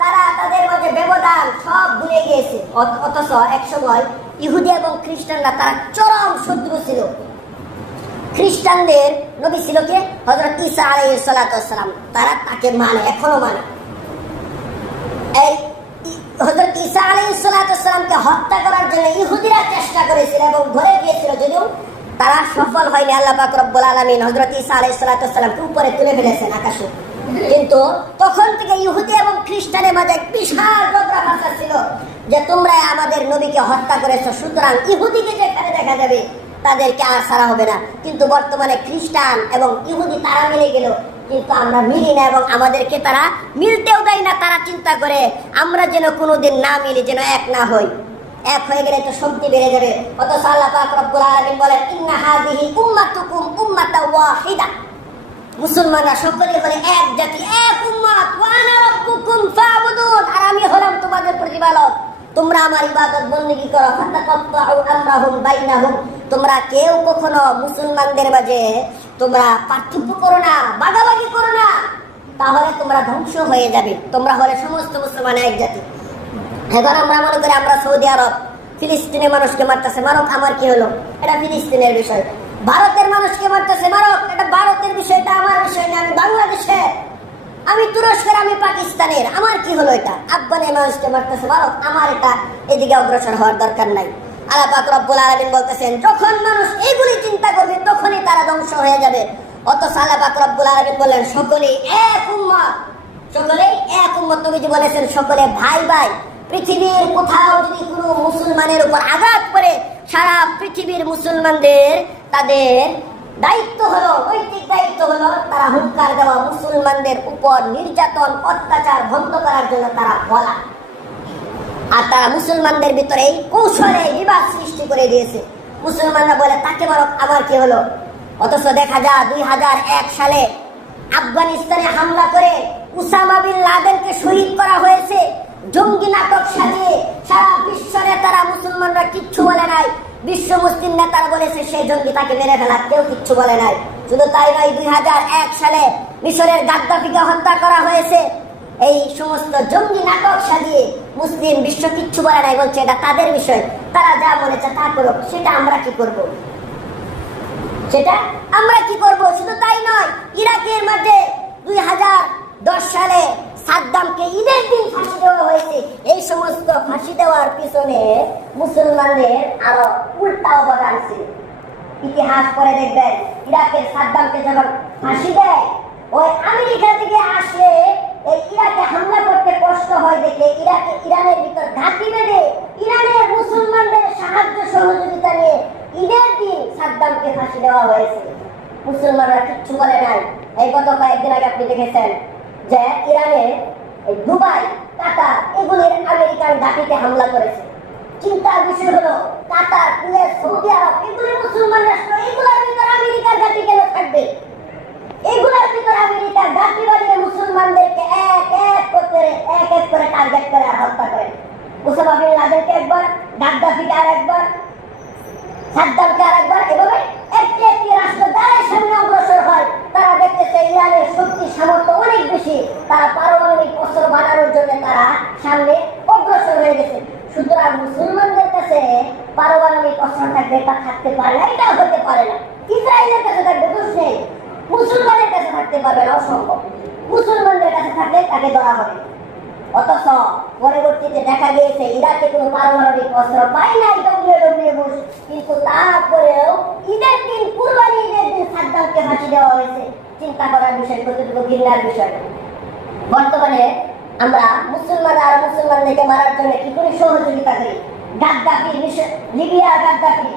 তারা তাদের মাঝে ব্যবধান সব ভুলে গিয়েছে। অথচ এক সময় ইহুদি এবং খ্রিস্টানরা তারা চরম শত্রু ছিল। খ্রিস্টানদের নবী ছিল কে? হযরত ঈসা আলাইহিস সালাতু ওয়াস সালাম, তারা তাকে মানে, এখনো মানে। এই হযরত ঈসা আলাইহিস সালাতু ওয়াস সালামকে হত্যা করার জন্য ইহুদিরা চেষ্টা করেছিল এবং ধরে গিয়েছিল, যদিও তারা সফল হয়নি। আল্লাহ পাক রব্বুল আলামিন হযরত ঈসা আলাইহিস সালাতু ওয়াস সালামকে উপরে তুলে ফেলেছেন আকাশে। কিন্তু তখন থেকে ইহুদি এবং খ্রিস্টানের মাঝে এক বিশাল ঝগড়া ফাসাদ ছিল যে তোমরা আমাদের নবীকে হত্যা করেছো, সুতরাং ইহুদিকে যেখানে দেখা যাবে তাদেরকে আর ছাড়া হবে না। কিন্তু বর্তমানে খ্রিস্টান এবং ইহুদি তারা মিলে গেল, কিন্তু আমরা মিলি না এবং আমাদেরকে তারা মিলতেও দেয় না। তারা চিন্তা করে আমরা যেন কোনোদিন না মিলি, যেন এক না হই, এক হয়ে গেলে তো শক্তি বেড়ে যাবে। অথচ আল্লাহ পাক রব্বুল আলামিন বলেন ইন্না হাযিহি উম্মাতুকুম উম্মাতাও ওয়াহিদা, মুসলমানরা সকলে হলে এক জাতি, এক উম্মত। ওয়া আনা রাব্বুকুম ফা'বুদুন, আর আমি হলাম তোমাদের প্রতিপালক, তোমরা আমার ইবাদত বন্দেগী করো। ফাতাকাত্তাউ আমরাহুম বাইনাহুম, তোমরা কেউ কখনো মুসলমানদের মাঝে তোমরা পার্থক্য করো না, ভাগাভাগি করো না, তাহলে তোমরা ধ্বংস হয়ে যাবে। তোমরা হলে সমস্ত মুসলমান এক জাতি। এখন আমরা মনে করি আমরা সৌদি আরব ফিলিস্তিনের মানুষকে মারতেছে, মারক, আমার কি হলো? এটা ফিলিস্তিনের বিষয়। ভারতের মানুষকে মারতেছে, মারক, এটা ভারতের বিষয়, এটা আমার বিষয় না। আমি বাংলাদেশের, আমি তুরস্কের, আমি পাকিস্তানের, আমার কি হলো? এটা আফগানের মানুষকে মারতেছে, মারক, আমার এটা এদিকে অগ্রসর হওয়ার দরকার নাই। আল্লাহ পাক রব্বুল আলামিন বলতেছেন যখন মানুষ এইগুলি চিন্তা করবে তখনই তারা ধ্বংস হয়ে যাবে। অথচ আল্লাহ পাক রব্বুল আলামিন বললেন সকলেই এক উম্মত, সকলেই এক উম্মত। নবীজি বলেছেন সকলে ভাই ভাই। পৃথিবীর কোথাও যদি কোনো মুসলমানের উপর আঘাত করে, সারা পৃথিবীর মুসলমানদের তাদের দায়িত্ব হলো, নৈতিক দায়িত্ব হলো তারা হুঙ্কার দেওয়া, মুসলমানদের উপর নির্যাতন অত্যাচার বন্ধ করার জন্য তারা বলা। আর তারা মুসলমানদের ভিতরে এই কৌশলে বিবাদ সৃষ্টি করে দিয়েছে। মুসলমানরা বলে তাকে মারক, আমার কি হলো? অথচ দেখা যায় 2001 সালে আফগানিস্তানে হামলা করে উসামা বিন লাদেনকে শহীদ করা হয়েছে। জঙ্গি নাটক সাজিয়ে সারা বিশ্ব নেতারা, মুসলমানরা কিচ্ছু বলে নাই। বিশ্ব মুসলিম নেতারা বলেছে সেই জঙ্গি, তাকে মেরে ফেলা, কেউ কিচ্ছু বলে নাই। শুধু তাই নয়, 2001 সালে মিশরের গাদ্দাফিকে হত্যা করা হয়েছে। এই সমস্ত জঙ্গি নাটক সাজিয়ে মুসলিম বিশ্ব কিচ্ছু বলে নাই, বলছে এটা তাদের বিষয়, তারা যা বলেছে তা করুক, সেটা আমরা কি করব? সেটা আমরা কি করব? শুধু তাই নয়, ইরাকের মাঝে 2010 সালে সাদ্দামকে ঈদের দিন ফাঁসি দেওয়া হয়েছে। এই সমস্ত ফাঁসি দেওয়ার পিছনে মুসলমানদের আরো উল্টা অবদান ছিল। ইতিহাস পড়ে দেখবেন, ইরাকের সাদ্দামকে যখন ফাঁসি দেয়, ওই আমেরিকা থেকে আসে এই ইরাকে হামলা করতে কষ্ট হয় দেখে ইরানের ভিতর ঘাঁটি বেঁধে ইরানের মুসলমানদের সাহায্য সহযোগিতা নিয়ে ঈদের দিন সাদ্দামকে ফাঁসি দেওয়া হয়েছে। মুসলমানরা কিচ্ছু বলে নাই। এই গত কয়েকদিন আগে আপনি দেখেছেন যে ইরানে দুবাই, কাতার এগুলির আমেরিকান ঘাঁটিতে হামলা করেছে। চিন্তার বিষয় হলো কাতার, কুয়েত, সৌদি আরব এগুলি মুসলমান রাষ্ট্র, এগুলোর ভিতর আমেরিকার ঘাঁটি কেন থাকবে? এগুলোর ভিতর আমেরিকার ঘাঁটি বানিয়ে মুসলমানদেরকে এক এক করে টার্গেট করে আর হত্যা করে। ওসামা বিন লাদেনকে একবার, গাদ্দাফিকে আরেকবার, সাদ্দামকে আরেকবার, এভাবে একটি একটি রাষ্ট্র দ্বারের সামনে অগ্রসর হয়। তারা দেখতেছে ইরানের শক্তি সামর্থ্য অনেক বেশি, তারা পারমাণবিক অস্ত্র বানানোর জন্য তারা সামনে অগ্রসর হয়ে গেছে। সুতরাং মুসলমানদের কাছে পারমাণবিক অস্ত্র থাকবে, এটা থাকতে পারে না, এটা হতে পারে না। ইসরায়েলের কাছে থাকবে, দোষ নেই। মুসলমানের কাছে থাকতে পারবে না, অসম্ভব। মুসলমানদের কাছে থাকলে তাকে ধরা হবে। অথচ পরবর্তীতে দেখা গিয়েছে ইরাকে কোনো পারমাণবিক অস্ত্র পায় নাই ডব্লিউ বুশ, কিন্তু তারপরেও ঈদের দিন, কুরবানি ঈদের দিন সাদ্দামকে ফাঁসি দেওয়া হয়েছে। চিন্তা করার বিষয়, কতটুকু ঘৃণার বিষয়। বর্তমানে আমরা মুসলমানরা আর মুসলমানদেরকে মারার জন্য কি করে সহযোগিতা করি? গাদ্দাফি, লিবিয়ার গাদ্দাফি,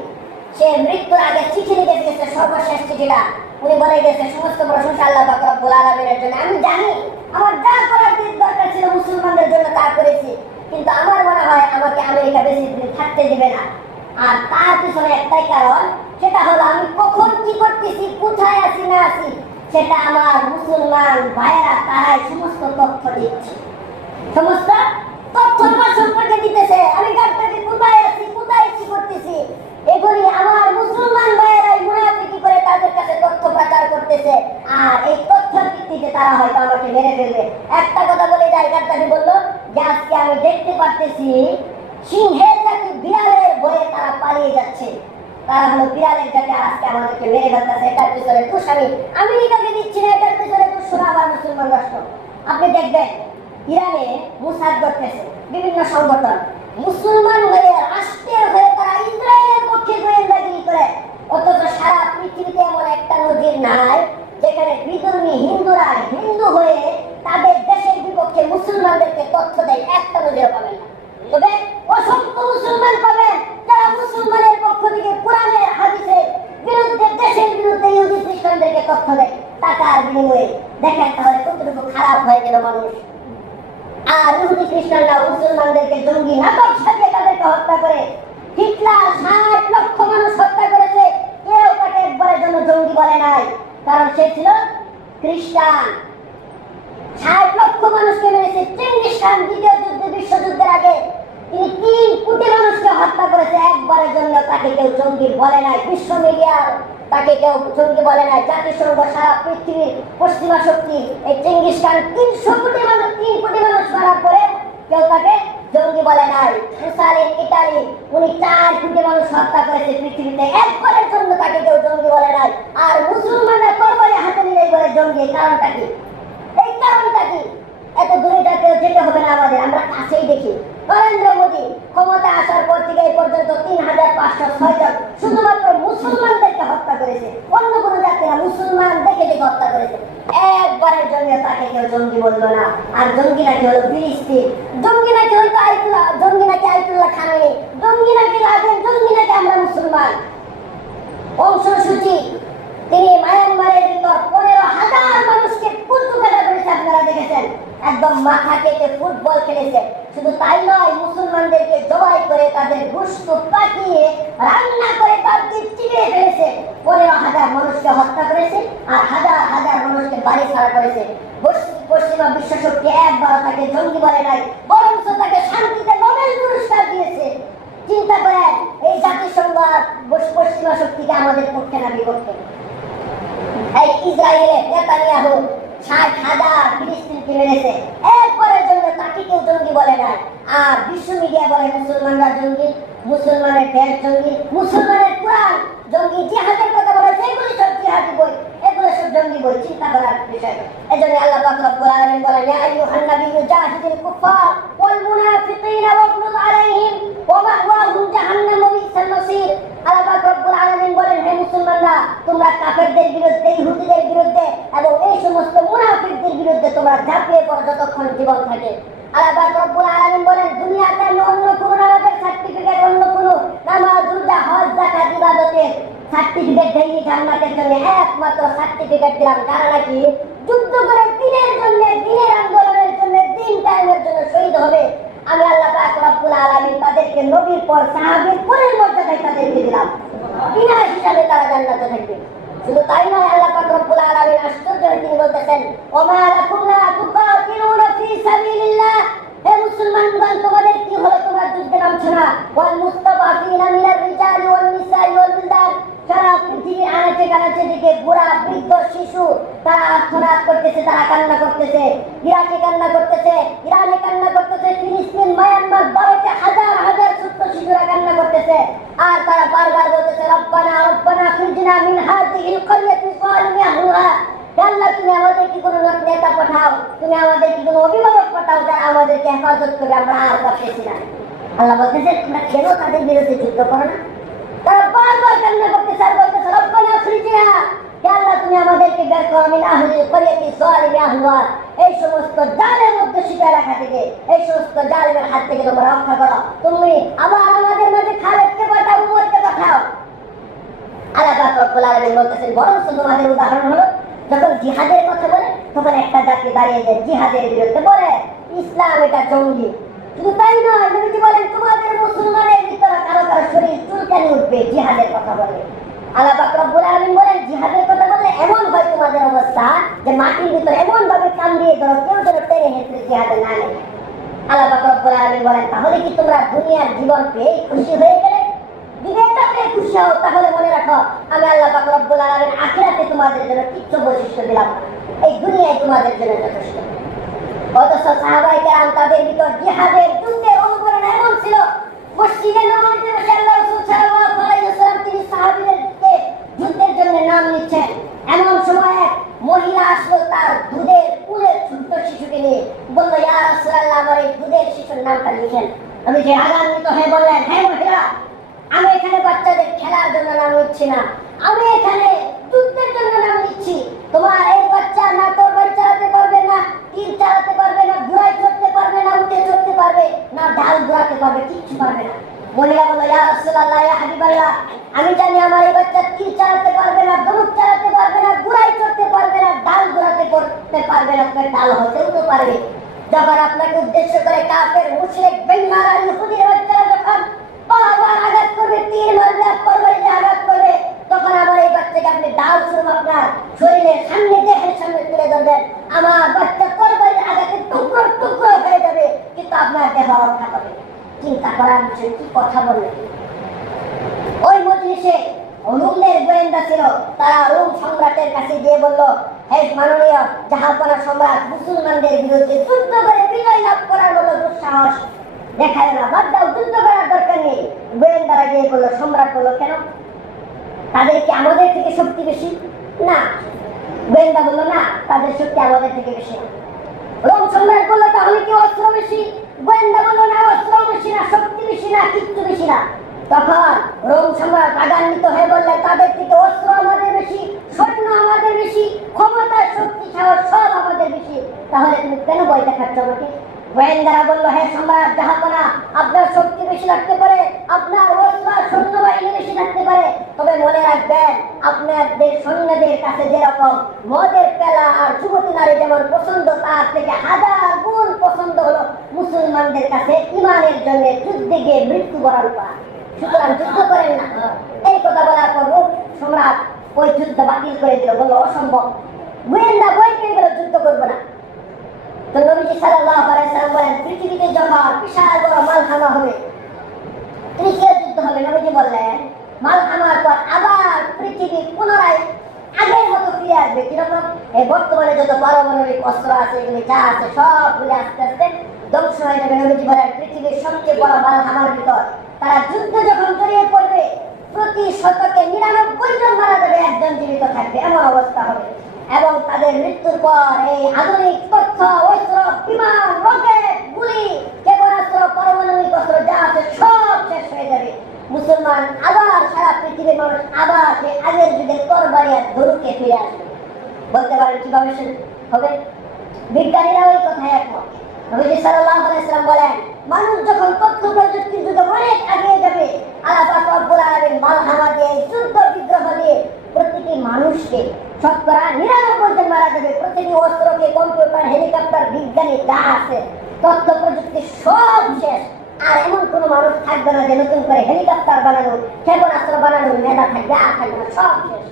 সে মৃত্যুর আগে চিঠি লিখে দিয়েছে, সর্বশেষ চিঠিটা উনি বলে গেছে সমস্ত প্রশংসা আল্লাহ পাক রব্বুল আলামিনের জন্য। আমি জানি আমার যা করার দরকার ছিল মুসলমানদের জন্য তা করেছি, কিন্তু আমার মনে হয় আমাকে আমেরিকা বেশি দিন থাকতে দিবে না। আর তার পিছনে একটাই কারণ, সেটা হলো আমি কখন কি করতেছি, কোথায় আছি না আছি, সেটা আমার মুসলমান ভাইয়েরা তারাই সমস্ত তথ্য দিচ্ছে। সমস্ত তথ্য আমার সম্পর্কে দিতেছে। আমি গাদ্দাফি কোথায় আছি, কোথায় কি করতেছি, এগুলি আমার মুসলমান ভাইয়েরাই মুনাফিকি করে তাদের কাছে তথ্য প্রচার করতেছে। আর এই তথ্যের ভিত্তিতে তারা হয়তো আমাকে মেরে ফেলবে। একটা কথা বলে যায়, গাদ্দাফি বললো যে আজকে আমি দেখতে পাচ্ছি সিংহের জাতি বিড়ালের ভয়ে তারা পালিয়ে যাচ্ছে। তারা হলো বিড়ালের জাতি, আজকে আমাদেরকে মেরে ফেলতেছে। এটার পিছনে দোষ আমি আমেরিকাকে দিচ্ছি না, এটার পিছনে দোষ আবার মুসলমান রাষ্ট্র। আপনি দেখবেন ইরানে মুসাদ করতেছে বিভিন্ন সংগঠন, মুসলমান হয়ে রাষ্ট্রের হয়ে তারা ইসরায়েলের পক্ষে গোয়েন্দাগিরি করে। অথচ সারা পৃথিবীতে এমন একটা নজির নাই যেখানে বিধর্মী হিন্দুরা হিন্দু হয়ে তাদের দেশের বিপক্ষে মুসলমানদেরকে তথ্য দেয়। একটা নজির পাবেন না। তবে অসংখ্য মুসলমান পাবেন যারা মুসলমানের পক্ষ থেকে কোরআনের হাদিসের বিরুদ্ধে, দেশের বিরুদ্ধে ইহুদি খ্রিস্টানদেরকে তথ্য দেয় টাকার বিনিময়ে। দেখেন তাহলে কতটুকু খারাপ হয়ে গেল মানুষ। আর ইহুদি খ্রিস্টানরা মুসলমানদেরকে জঙ্গি নাটক সাজিয়ে তাদেরকে হত্যা করে। হিটলার 60 লক্ষ মানুষ হত্যা করেছে, কেউ তাকে একবারের জন্য জঙ্গি বলে নাই, কারণ সে ছিল খ্রিস্টান। 60 লক্ষ মানুষকে মেরেছে। চেঙ্গিস খান দ্বিতীয় বিশ্বযুদ্ধের আগে তিনি 3 কোটি মানুষকে হত্যা করেছে, একবারের জন্য তাকে কেউ জঙ্গি বলে নাই। বিশ্ব মিডিয়া তাকে কেউ জঙ্গি বলে নাই। জাতিসংঘ, সারা পৃথিবীর পশ্চিমা শক্তি এই চেঙ্গিস খান 3 কোটি মানুষ মারার পরে কেউ তাকে জঙ্গি বলে নাই। মুসালিন ইতালি, উনি 4 কোটি মানুষ হত্যা করেছে পৃথিবীতে, একবারের জন্য তাকে কেউ জঙ্গি বলে নাই। আর মুসলমানরা তরবারি হাতে নিলেই বলে জঙ্গি। কারণটা কি? এই কারণটা কি? এত দূরে যেতে হবে না আমাদের, আমরা কাছেই দেখি। নরেন্দ্র মোদী ক্ষমতা আসার পর থেকে এই পর্যন্ত 3506 জন শুধুমাত্র মুসলমানদেরকে হত্যা করেছে, অন্য কোনো জাতিরা মুসলমান দেখে হত্যা করেছে। একবারের জন্য তাকে কেউ জঙ্গি বললো না। আর জঙ্গি নাকি হলো ফিলিস্তিন, জঙ্গি নাকি হয়তো জঙ্গি নাকি আইতুল্লাহ খামেনি, জঙ্গি নাকি লাদেন, জঙ্গি নাকি আমরা মুসলমান। অংশসূচি তিনি মায়ানমারের ভিতর 15,000 মানুষকে কুলতু কাটা করেছে, আপনারা দেখেছেন। একদম মাথা কেটে ফুটবল খেলেছে। শুধু তাই নয়, মুসলমানদেরকে জবাই করে তাদের গোশত পাকিয়ে রান্না করে তাদেরকে চিবিয়ে ফেলেছে। 15,000 মানুষকে হত্যা করেছে আর হাজার হাজার মানুষকে বাড়ি ছাড়া করেছে। পশ্চিমা বিশ্ব শক্তি একবার তাকে জঙ্গি বলে নাই, বরঞ্চ তাকে শান্তিতে নোবেল পুরস্কার দিয়েছে। চিন্তা করেন এই জাতিসংঘ পশ্চিমা শক্তিকে আমাদের পক্ষে না বিপক্ষে। এই ইসরায়েলের নেতানিয়াহু 60,000 ফিলিস্তিনকে মেরেছে, একবারের জন্য তাকে কেউ জঙ্গি বলে না। আর বিশ্ব মিডিয়া বলে মুসলমানরা জঙ্গি, মুসলমানের দেশ জঙ্গি, মুসলমানের কোরআন জঙ্গি। জিহাদের কথা বলেছে এগুলি সব জিহাদি বই, এগুলো সব জঙ্গি বই, চিন্তা করার বিষয়। এজন্য আল্লাহ পাক রব্বুল আলামিন বলেন, ইয়া আইয়ুহান নাবিয়্যু জাহিদিল কুফার ওয়াল মুনাফিকিনা ওয়াগলুজ আলাইহিম ওয়া মাওয়াহুম জাহান্নাম ওয়া বিসাল মাসির। আল্লাহ পাক রব্বুল আলামিন বলেন, হে মুসলমানরা, তোমরা কাফেরদের বিরুদ্ধে, ইহুদিদের বিরুদ্ধে এবং এই সমস্ত মুনাফিকদের বিরুদ্ধে তোমরা ঝাঁপিয়ে পড়ো যতক্ষণ জীবন থাকে। আল্লাহ পাক রব্বুল আলামিন বলেন, দুনিয়াতে আমি অন্য কোনো নামাজের সার্টিফিকেট, অন্য কোনো নামাজ, রোজা, হজ, যাকাত, ইবাদতের সার্টিফিকেট দেয়নি জান্নাতের জন্য। একমাত্র সার্টিফিকেট দিলাম যারা নাকি যুদ্ধ করে দিনের জন্য, দিনের আন্দোলনের জন্য, দিন কায়েমের জন্য শহীদ হবে। আমি আল্লাহ পাক রব্বুল আলামিন তাদেরকে নবীর পর সাহাবীর পরের মর্যাদায় তাদেরকে দিলাম, বিনা হিসাবে তারা জান্নাতে থাকবে। শুধু তাই নয়, আল্লাহ পাক রব্বুল আলামিন আশ্চর্য তিনি বলতেছেন, ওমা লাকুম লা তুকাতিলুনা ফি সাবিলিল্লাহ। হে মুসলমানগণ, তোমাদের কি হলো, তোমরা যুদ্ধে নামছো না? ওয়াল মুস্তাফাফিনা মিনার রিজালি ওয়াল নিসাই ওয়াল বিলদান। সারা পৃথিবীর আনাচে কানাচে দিকে বুড়া, বৃদ্ধ, শিশু তারা আর্তনাদ করতেছে, তারা কান্না করতেছে। ইরাকে কান্না করতেছে, ইরানে কান্না করতেছে, ফিলিস্তিন, মায়ানমার, ভারতে হাজার হাজার ছোট্ট শিশুরা কান্না করতেছে। আর তারা বারবার বলতেছে, রব্বানা রব্বানা আখরিজনা মিন হাযিহিল ক্বরিয়াতি যালিমি আহলুহা। আল্লাহ, তুমি আমাদের কি কোনো নেতা পাঠাও, তুমি আমাদের কি কোনো অভিভাবক পাঠাও যারা আমাদেরকে হেফাজত করবে, আমরা আর পারতেছি না। আল্লাহ বলতেছে, তোমরা কেন তাদের বিরুদ্ধে যুদ্ধ করো না? তারা বারবার কান্না করতেছে আর বলতেছে, রব্বানা আখরিজনা, হে আল্লাহ, তুমি আমাদেরকে বের করো মিন আহলিল ক্বরিয়াতি যালিমি আহলুহা। এই সমস্ত জালেম অধ্যুষিত এলাকা থেকে, এই সমস্ত জালেমের হাত থেকে তোমরা রক্ষা করো। তুমি আবার আমাদের মাঝে খালেদকে পাঠাও, উমরকে পাঠাও। আল্লাহ পাক রব্বুল আলামিন বলতেছেন, বরং তোমাদের উদাহরণ হলো যখন জিহাদের কথা বলে তখন একটা জাতি দাঁড়িয়ে যায় জিহাদের বিরুদ্ধে, বলে ইসলাম এটা জঙ্গি। শুধু তাই নয়, নবীজি বলেন, তোমাদের মুসলমানের ভিতরে কারো কারো শরীর চুলকানি উঠবে জিহাদের কথা বলে। আল্লাহ পাক রব্বুল আলামিন বলেন, জিহাদের কথা বললে এমন হয় তোমাদের অবস্থা যে মাটির ভিতরে এমন ভাবে কামড়িয়ে ধরো, কেউ যেন টেনে হেঁচড়ে জিহাদে না নেয়। আল্লাহ পাক রব্বুল আলামিন বলেন, তাহলে কি তোমরা দুনিয়ার জীবন পেয়ে খুশি হয়ে গেলে? খুশি হও, তাহলে মনে রাখো আমি আল্লাহ পাক রব্বুল আলামিন আখিরাতে তোমাদের জন্য কিচ্ছু বৈশিষ্ট্য দিলাম, এই দুনিয়ায় তোমাদের জন্য যথেষ্ট। অথচ সাহাবায়ে কেরাম তাদের ভিতর জিহাদের যুদ্ধের অনুপ্রেরণা এমন ছিল, মসজিদে নববীতে বসে আল্লাহ রাসূল সাল্লাল্লাহু আলাইহি ওয়াসাল্লাম তিনি সাহাবীদেরকে যুদ্ধের জন্য নাম নিচ্ছেন। এমন সময় এক মহিলা আসলো তার দুধের কুলের ছোট্ট শিশুকে নিয়ে, বলল, ইয়া রাসূলুল্লাহ, আমার এই দুধের শিশুর নামটা লিখেন। আমি যে আগান্বিত হয়ে বললেন, হে মহিলা, আমি এখানে বাচ্চাদের খেলার জন্য নাম নিচ্ছি না, আমি এখানে যুদ্ধের জন্য নাম নিচ্ছি। তোমার এই বাচ্চা না তরবারি চালাতে পারবে, না তীর চালাতে পারবে, না ঘোড়ায় চড়তে পারবে, না উঠে চড়তে পারবে, না ঢাল ঘোরাতে পারবে, কিচ্ছু পারবে না। মহিলা বলল, ইয়া রাসূলুল্লাহ, ইয়া হাবিবাল্লাহ, আমি জানি আমার এই বাচ্চা তীর চালাতে পারবে না, ধনুক চালাতে পারবে না, ঘোড়ায় চড়তে পারবে না, ঢাল ঘোরাতে করতে পারবে না, তবে ঢাল হতেও তো পারবে। যখন আপনাকে উদ্দেশ্য করে কাফের, মুশরিক, বেঈমান আর ইহুদির বাচ্চারা যখন বারবার আঘাত করবে, তীর মারবে, তরবারিতে আঘাত করবে, তখন আমার এই বাচ্চাকে আপনি ডাল শুরু আপনার শরীরের সামনে, দেহের সামনে তুলে ধরবেন, আমার বাচ্চা তরবারির আঘাতে টুকরো টুকরো হয়ে যাবে, কিন্তু আপনার দেহ রক্ষা পাবে। চিন্তা করার বিষয়, কি কথা বললেন। ওই মজলিসে রোমের গোয়েন্দা ছিল, তারা রোম সম্রাটের কাছে গিয়ে বলল, হে মাননীয় জাহাপনা সম্রাট, মুসলমানদের বিরুদ্ধে যুদ্ধ করে বিজয় লাভ করার মতো দুঃসাহস দেখায় না, বাদ দাও, যুদ্ধ করার দরকার নেই। গোয়েন্দারা গিয়ে বললো, সম্রাট বলল, কেন, তাদের কি আমাদের থেকে শক্তি বেশি? না। গোয়েন্দা বলল, না, তাদের শক্তি আমাদের থেকে বেশি না। রোম সম্রাট বলল, তাহলে কি অস্ত্র বেশি? গোয়েন্দা বলল, না, অস্ত্র বেশি না, শক্তি বেশি না, কিচ্ছু বেশি না। তখন রোম সম্রাট রাগান্বিত হয়ে বললেন, তাদের থেকে অস্ত্র আমাদের বেশি, সৈন্য আমাদের বেশি, ক্ষমতা, শক্তি, সাহস সব আমাদের বেশি, তাহলে তুমি কেন ভয় দেখাচ্ছ আমাকে? গোয়েন্দারা বলল, হে সম্রাট জাহাপনা, আপনার শক্তি বেশি লাগতে পারে, আপনার অস্ত্র সৈন্যবাহিনী বেশি থাকতে পারে, তবে মনে রাখবেন, আপনাদের সৈন্যদের কাছে যেরকম মদের পেলা আর যুবতী নারী যেমন পছন্দ, তার থেকে হাজার গুণ পছন্দ হলো মুসলমানদের কাছে ইমানের জন্য যুদ্ধে গিয়ে মৃত্যুবরণ করা। সুতরাং যুদ্ধ করেন না। এই কথা বলার পর রোম সম্রাট ওই যুদ্ধ বাতিল করে দিল, বলল অসম্ভব। গোয়েন্দা বই পেয়ে গেল, যুদ্ধ করবো না। তো নবীজি সাল্লাল্লাহু আলাইহি ওয়াসাল্লাম বলেন, পৃথিবীতে যখন বিশাল বড় মালহামা হবে, তৃতীয় যুদ্ধ হবে, নবীজি বললেন, মালহামার পর আবার পৃথিবী পুনরায় আগের মতো ফিরে আসবে। কিরকম? এই বর্তমানে যত পারমাণবিক অস্ত্র আছে, এগুলি যা আছে সবগুলি আস্তে আস্তে ধ্বংস হয়ে যাবে। নবীজি বলেন, পৃথিবীর সবচেয়ে বড় মালহামার ভিতর তারা যুদ্ধ যখন জড়িয়ে পড়বে, প্রতি শতকে 99 জন মারা যাবে, একজন জীবিত থাকবে, এমন অবস্থা হবে। এবং তাদের মৃত্যুর পর এই আধুনিক তথ্য, অস্ত্র, বিমান, রকেট, গুলি, ক্ষেপণাস্ত্র, পারমাণবিক অস্ত্র যা আছে সব শেষ হয়ে যাবে। মুসলমান আবার, সারা পৃথিবীর মানুষ আবার সেই আগের যুগের তরবারি আর ধনুকে ফিরে আসবে। বলতে পারেন কিভাবে হবে? বিজ্ঞানীরা ওই কথায় একমত। নবীজি সাল্লাল্লাহু আলাইহি ওয়াসাল্লাম বলেন, মানুষ যখন তথ্য প্রযুক্তির যুগে অনেক এগিয়ে যাবে, আল্লাহ পাক রব্বুল আলামিন মালহামা দিয়ে, যুদ্ধ বিগ্রহ দিয়ে প্রতিটি মানুষকে শতকরা 99 জন মারা যাবে। প্রতিটি অস্ত্রকে, কম্পিউটার, হেলিকপ্টার, বিজ্ঞানী যা আছে তথ্য প্রযুক্তি সব শেষ। আর এমন কোনো মানুষ থাকবে না যে নতুন করে হেলিকপ্টার বানানোর, ক্ষেপণাস্ত্র বানানোর মেধা থাকবে, আর থাকবে না, সব শেষ।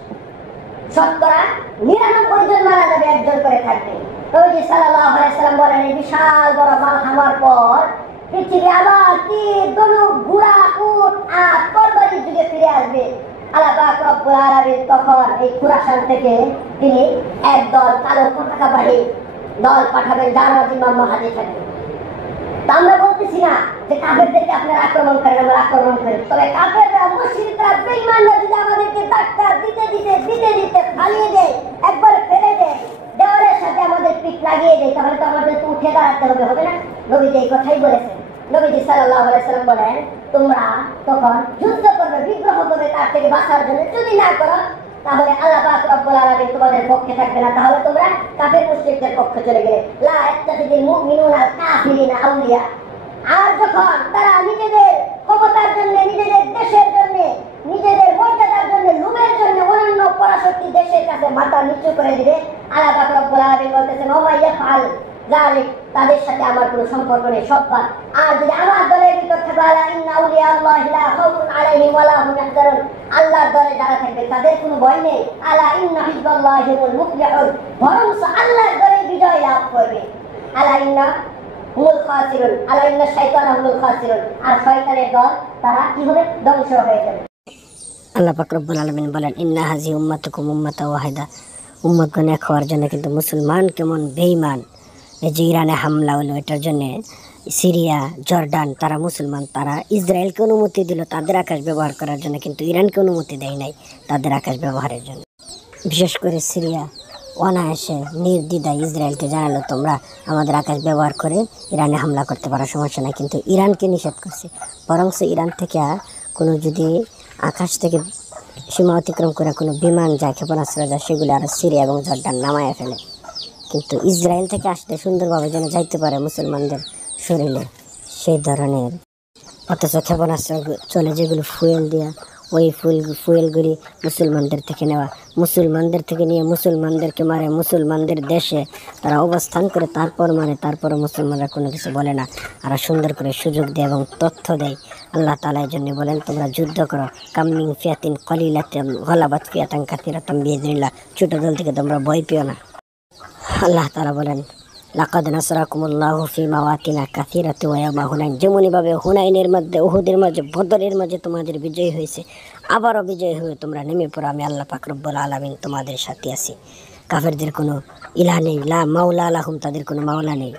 শতকরা 99 জন মারা যাবে, একজন করে থাকবে। নবীজি সাল্লাল্লাহু আলাইহি ওয়াসাল্লাম বলেন, এই বিশাল বড় মালহামার পর পৃথিবী আবার তীর, ধনুক, ঘোড়া, উট আর তরবারির যুগে ফিরে আসবে। আল্লাহ পাক রব্বুল আলামিন তখন এই খুরাসান থেকে তিনি একদল কালো পতাকাবাহী দল পাঠাবেন, যার নাম ইমাম মাহদী থাকবে। আমরা বলতেছি না যে কাফেরদেরকে আপনারা আক্রমণ করেন, আমরা আক্রমণ করি, তবে কাফেররা, মুশরিকরা, বেঈমানরা যদি আমাদেরকে ধাক্কা দিতে দিতে ফালিয়ে দেয়, একবার ফেলে দেয়, দেওয়ালের সাথে আমাদের পিঠ লাগিয়ে দেয়, তাহলে তো আমাদের তো উঠে দাঁড়াতে হবে, হবে না? নবীজি এই কথাই বলেছেন। নবীজি সাল্লাল্লাহু আলাইহি ওয়াসাল্লাম বলেন, তোমরা তখন যুদ্ধ করবে, বিগ্রহ করবে তার থেকে বাঁচার জন্য। যদি না করো তাহলে আল্লাহ পাক রব্বুল আলামিন তোমাদের পক্ষে থাকবে না, তাহলে তোমরা কাফের মুশরিকদের পক্ষে চলে গেলে। লা ইয়াত্তাখিযুল মুমিনুনা আল কাফিরিনা আউলিয়া। আর যখন তারা নিজেদের ক্ষমতার জন্য, নিজেদের দেশের জন্য, নিজেদের মর্যাদার জন্য, লোভের জন্য অন্যান্য পরাশক্তি দেশের কাছে মাথা নিচু করে দিবে, আল্লাহ পাক রব্বুল আলামিন বলতেছেন, ওয়া ইয়াফআল যালিক, তাদের সাথে আমার কোনো সম্পর্ক নেই, সব বাদ। আর যদি আমার দলের ভিতর থাকবে, আলা ইন্না আউলিয়া আল্লাহি লা খাউফুন আলাইহিম ওয়া লা হুম ইয়াহজানুন, আল্লাহর দলে যারা থাকবে তাদের কোনো ভয় নেই। আলা ইন্না হিজবাল্লাহি হুমুল মুফলিহুন, বরং আল্লাহর দলে বিজয় লাভ করবে। আলা ইন্না হুমুল খাসিরুন, আলা ইন্না শাইতানা হুমুল খাসিরুন, আর শয়তানের দল তারা কি হবে? ধ্বংস হয়ে যাবে। আল্লাহ পাক রব্বুল আলামিন বলেন, ইন্না হাযি উম্মাতুকুম উম্মাতান ওয়াহিদা, উম্মতগণ এক হওয়ার জন্য কিন্তু মুসলমান কেমন বেঈমান। এই যে ইরানে হামলা হলো, এটার জন্য সিরিয়া, জর্ডান তারা মুসলমান, তারা ইসরায়েলকে অনুমতি দিল তাদের আকাশ ব্যবহার করার জন্য, কিন্তু ইরানকে অনুমতি দেয় নাই তাদের আকাশ ব্যবহারের জন্য। বিশেষ করে সিরিয়া অনায়াসে নির্দ্বিধায় ইসরায়েলকে জানালো, তোমরা আমাদের আকাশ ব্যবহার করে ইরানে হামলা করতে পারো, সমস্যা নাই, কিন্তু ইরানকে নিষেধ করছে। বরং ইরান থেকে কোনো যদি আকাশ থেকে সীমা অতিক্রম করে কোনো বিমান যায়, ক্ষেপণাস্ত্র যায়, সেগুলো আরও সিরিয়া এবং জর্ডান নামায় ফেলে। কিন্তু ইসরায়েল থেকে আসতে সুন্দরভাবে যেন যাইতে পারে মুসলমানদের শরীরে, সেই ধরনের অথচ ক্ষেপণাস্ত্র চলে যেগুলো ফুয়েল দেওয়া, ওই ফুয়েলগুলি মুসলমানদের থেকে নেওয়া, মুসলমানদের থেকে নিয়ে মুসলমানদেরকে মারে, মুসলমানদের দেশে তারা অবস্থান করে তারপর মারে, তারপরও মুসলমানরা কোনো কিছু বলে না, আর সুন্দর করে সুযোগ দেয় এবং তথ্য দেয়। আল্লাহ তাআলা এই জন্য বলেন, তোমরা যুদ্ধ করো, কামিং ফিয়াতিন কলিলাতিন গলাবাত ফিয়াতান কাসীরাতান বিইযনিল্লাহ, ছোট দল থেকে তোমরা ভয় পেও না। আল্লাহ তাআলা বলেন, লাকাদ নাসরাকুমুল্লাহু ফি মাওয়াতিনা কাসীরাতিন ওয়া ইয়াওমা হুনাইন, যেমনিভাবে হুনাইনের মধ্যে, উহুদের মাঝে, বদরের মাঝে তোমাদের বিজয় হয়েছে, আবারও বিজয় হয়ে তোমরা নেমে পড়ো, আমি আল্লাহ পাক রব্বুল আলামিন তোমাদের সাথে আছি। কাফেরদের কোনো ইলাহ নেই, লা মাওলা লাহুম, তাদের কোনো মাওলা নেই।